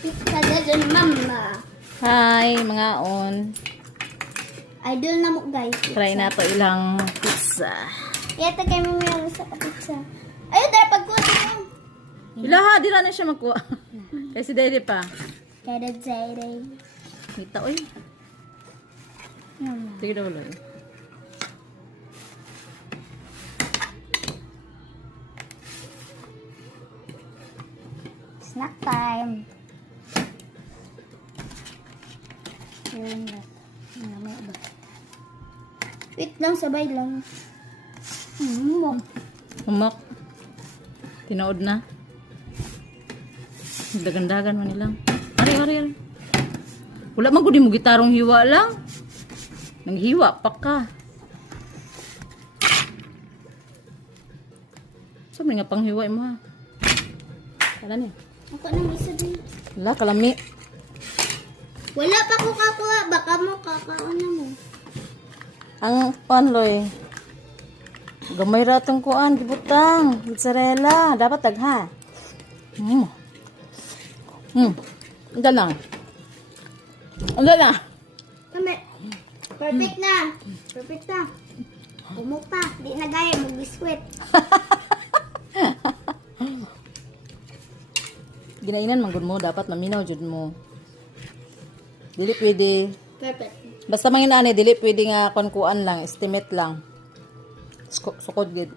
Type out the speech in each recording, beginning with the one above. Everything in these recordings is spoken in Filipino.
Pizza doon, mama. Hi, mga on. Idol na mo, guys. Try na to ilang pizza. Ito kayo mo meron sa pizza. Ayun, dahil pagkuha mo. Ilaha, di na siya magkuha. Kasi daddy pa. Kada Zaire. Mita, oy. Sige daw, loy. Snack time. Ayun na. Mamaya ba? Wait lang, sabay lang. Umak. Tinood na. Dagan-dagan mo nilang. Ari. Wala man gudi mo gitarong hiwa lang. Nanghiwa pa ka. Sabi nga pang hiwa mo ha. Kala niya. Ako nang isa din. Wala, kalami. Wala pa ko kakuha. Baka mo kakauna mo. Ang panloy. Gamay ratong kuan, gibutang. Mozzarella. Dapat tagha. Ang lang. Ang lang. Kami. Perfect na. Perfect na. Umok pa. Di na gaya. Mag-biskwit. Ginainan manggod mo, dapat maminaw jud mo. Dili pwede. Perfect. Basta manginani, dili pwede nga kuan lang, estimate lang. Sukod gid.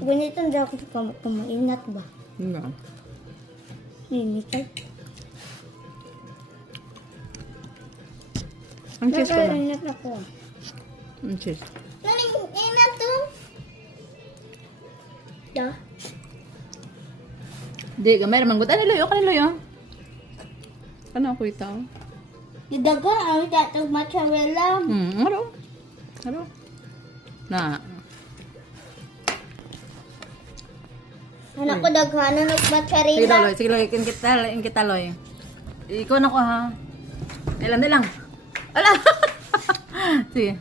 Ganito na ako kumainat ba? Ninikat. Ang cheese pala. Inat ako. Ang cheese. Kaling inat to. Da. Di, gamay naman gud. Ano loyo? Kanilo yo? Ano ako itaw? Idaga ang tatong mozzarella. Ano? Na. Anak ko daghanan ng Sige mozzarella. loy, sige loy, in kita loy. Ikaw na ko ha. Ilan lang. Ala. Sige.